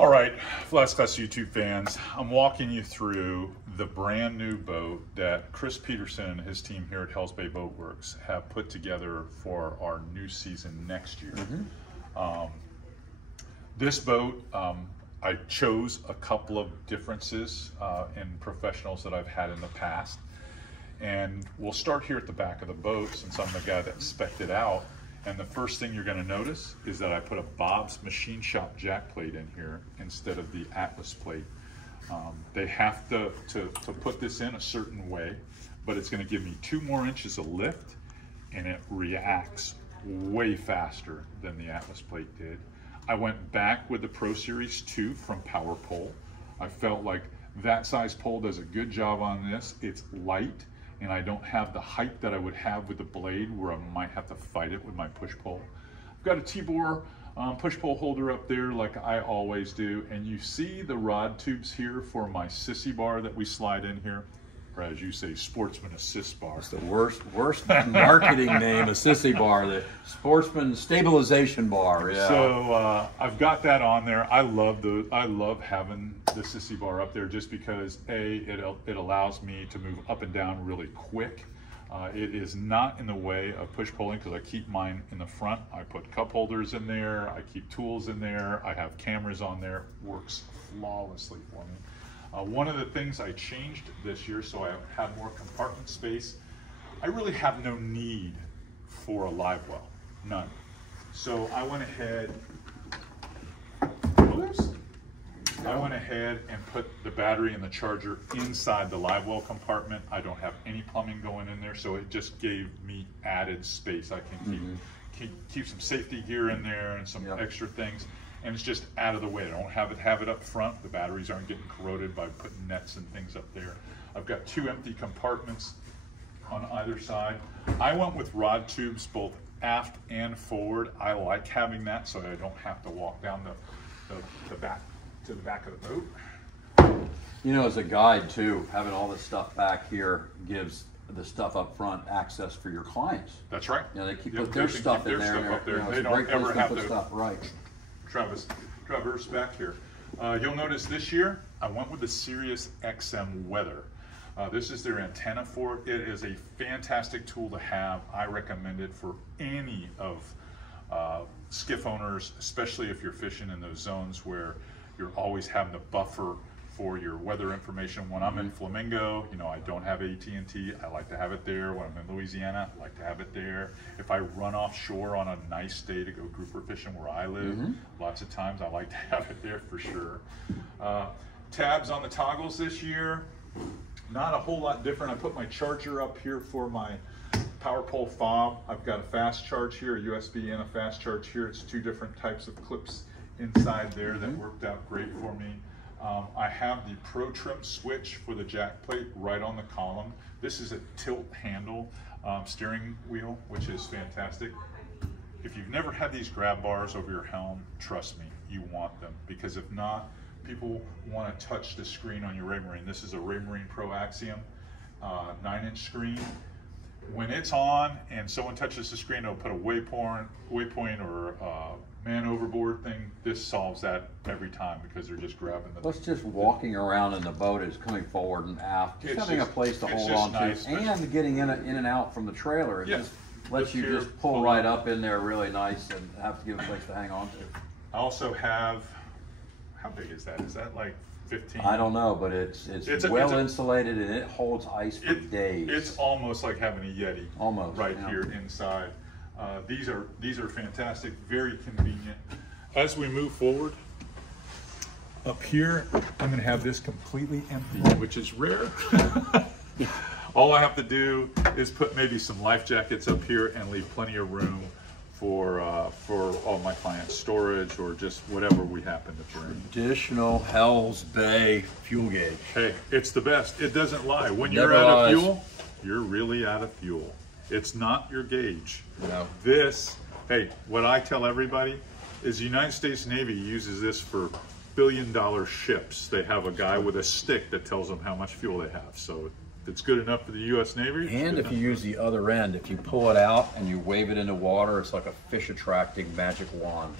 All right, FlatsClass YouTube fans, I'm walking you through the brand new boat that Chris Peterson and his team here at Hells Bay Boat Works have put together for our new season next year. This boat, I chose a couple of differences in professionals that I've had in the past. And we'll start here at the back of the boat since I'm the guy that spec'd it out. And the first thing you're gonna notice is that I put a Bob's Machine Shop jack plate in here instead of the Atlas plate. They have to put this in a certain way, but it's gonna give me 2 more inches of lift and it reacts way faster than the Atlas plate did. I went back with the Pro Series 2 from Power Pole. I felt like that size pole does a good job on this. It's light, and I don't have the height that I would have with the blade where I might have to fight it with my push pole. I've got a T-bore push pole holder up there like I always do, and you see the rod tubes here for my sissy bar that we slide in here, or as you say, sportsman assist bar. It's the worst marketing name, a sissy bar, the sportsman stabilization bar. Yeah. So I've got that on there. I love having the sissy bar up there just because it allows me to move up and down really quick. It is not in the way of push pulling because I keep mine in the front. I put cup holders in there. I keep tools in there. I have cameras on there. Works flawlessly for me. One of the things I changed this year so I have more compartment space, I really have no need for a live well, none. So I went ahead and put the battery and the charger inside the live well compartment. I don't have any plumbing going in there, so it just gave me added space. I can keep some safety gear in there and some extra things. And it's just out of the way. I don't have it up front. The batteries aren't getting corroded by putting nets and things up there. I've got 2 empty compartments on either side. I went with rod tubes both aft and forward. I like having that so I don't have to walk down the back to the back of the boat. You know, as a guide too, having all this stuff back here gives the stuff up front access for your clients. That's right. You know, they put their stuff in there. They don't ever have to stuff right. Traverse back here. You'll notice this year I went with the Sirius XM Weather. This is their antenna for it. It is a fantastic tool to have. I recommend it for any of skiff owners, especially if you're fishing in those zones where you're always having to buffer for your weather information. When I'm in Flamingo, you know, I don't have AT&T. I like to have it there. When I'm in Louisiana, I like to have it there. If I run offshore on a nice day to go grouper fishing where I live, lots of times I like to have it there for sure. Tabs on the toggles this year, not a whole lot different. I put my charger up here for my Power Pole fob. I've got a fast charge here, a USB and a fast charge here. It's 2 different types of clips inside there that worked out great for me. I have the Pro Trim switch for the jack plate right on the column. This is a tilt handle steering wheel, which is fantastic. If you've never had these grab bars over your helm, trust me, you want them, because if not, people want to touch the screen on your Raymarine. This is a Raymarine Pro Axiom 9-inch screen. When it's on and someone touches the screen, it'll put a waypoint or man overboard thing. This solves that every time because they're just grabbing the... Plus just walking around in the boat is coming forward and aft. Just having a place to hold on to, and getting in and out from the trailer. It just lets you just pull right up in there really nice and have to give a place to hang on to. I also have, how big is that? Is that like 15? I don't know, but it's well insulated and it holds ice for days. It's almost like having a Yeti. Almost. Right here inside. These are fantastic, very convenient. As we move forward, up here, I'm gonna have this completely empty, which is rare. All I have to do is put maybe some life jackets up here and leave plenty of room for all my clients' storage or just whatever we happen to bring. Traditional Hells Bay fuel gauge. Hey, it's the best. It doesn't lie. When you're out of fuel, you're really out of fuel. It's not your gauge. No. This, hey, what I tell everybody is the United States Navy uses this for billion-dollar ships. They have a guy with a stick that tells them how much fuel they have. So if it's good enough for the U.S. Navy. And if you use the other end, if you pull it out and you wave it into water, it's like a fish attracting magic wand.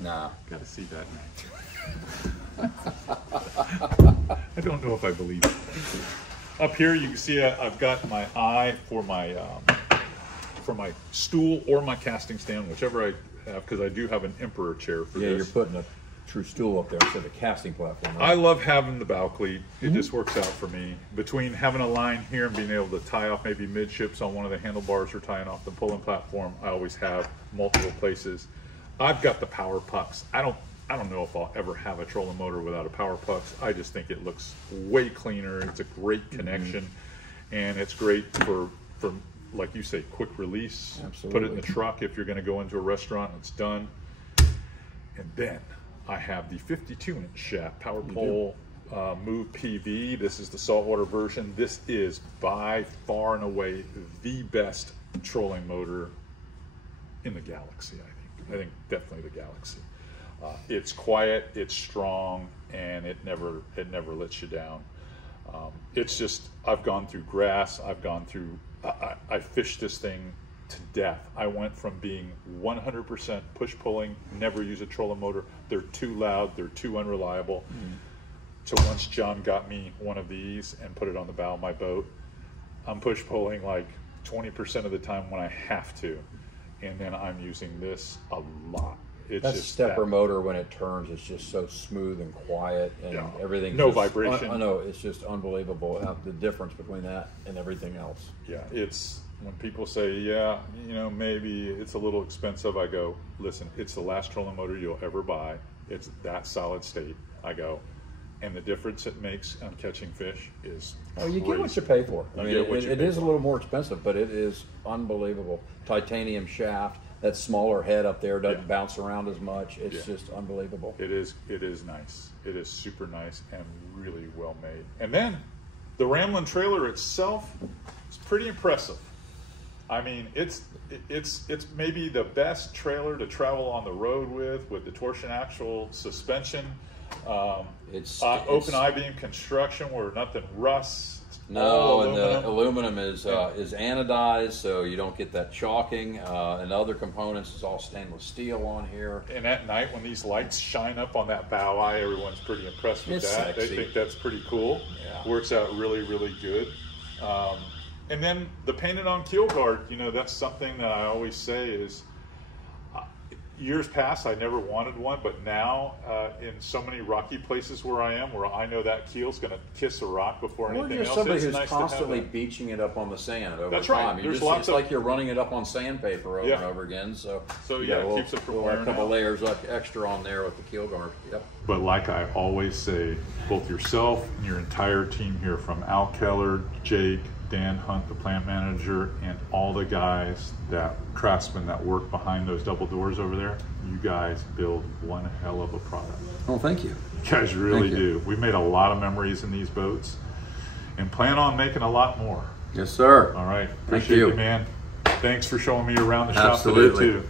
Nah. Got to see that. I don't know if I believe it. Up here, you can see I've got my eye for my stool or my casting stand, whichever I have, because I do have an Emperor chair for this. Yeah, you're putting a true stool up there instead of a casting platform. Right? I love having the bow cleat. It just works out for me. Between having a line here and being able to tie off maybe midships on one of the handlebars or tying off the pulling platform, I always have multiple places. I've got the power pucks. I don't know if I'll ever have a trolling motor without a power pucks. I just think it looks way cleaner. It's a great connection, and it's great for like you say, quick release. Absolutely. Put it in the truck if you're going to go into a restaurant and it's done. And then I have the 52-inch shaft power pole move PV. This is the saltwater version. This is by far and away the best trolling motor in the galaxy, I think. I think definitely the galaxy. It's quiet, it's strong, and it never lets you down. It's just, I've gone through grass, I fished this thing to death. I went from being 100% push pulling, never use a trolling motor, they're too loud, they're too unreliable, to once John got me one of these and put it on the bow of my boat, I'm push pulling like 20% of the time when I have to, and then I'm using this a lot. It's that just stepper motor, when it turns, it's just so smooth and quiet, and everything. No vibration. I know, it's just unbelievable the difference between that and everything else. Yeah, it's when people say, yeah, you know, maybe it's a little expensive. I go, listen, it's the last trolling motor you'll ever buy. It's that solid state. I go, and the difference it makes on catching fish is you get what you pay for. I mean, it is a little more expensive, but it is unbelievable. Titanium shaft. That smaller head up there doesn't bounce around as much. It's just unbelievable. It is nice. It is super nice and really well made. And then the Ramblin' trailer itself is pretty impressive. I mean, it's maybe the best trailer to travel on the road with the torsion axle suspension. It's open I-beam construction where nothing rusts. No, and the aluminum is anodized, so you don't get that chalking. And other components is all stainless steel on here. And at night, when these lights shine up on that bow eye, everyone's pretty impressed with that. Sexy. They think that's pretty cool. Yeah. Works out really, really good. And then the painted on keel guard, you know, that's something that I always say is, years past, I never wanted one, but now in so many rocky places where I am, where I know that keel's going to kiss a rock before anything else, somebody it's who's nice constantly beaching it up on the sand over That's time. Right. It's like you're running it up on sandpaper over and over again. So yeah, it keeps it from wearing out. A couple layers extra on there with the keel guard. Yep. But like I always say, both yourself and your entire team here, from Al Keller, Jake, Dan Hunt, the plant manager, and all the guys, craftsmen that work behind those double doors over there, you guys build one hell of a product. Oh, thank you. You guys really do. We made a lot of memories in these boats and plan on making a lot more. Yes, sir. All right. Appreciate you, man. Thanks for showing me around the shop today, too.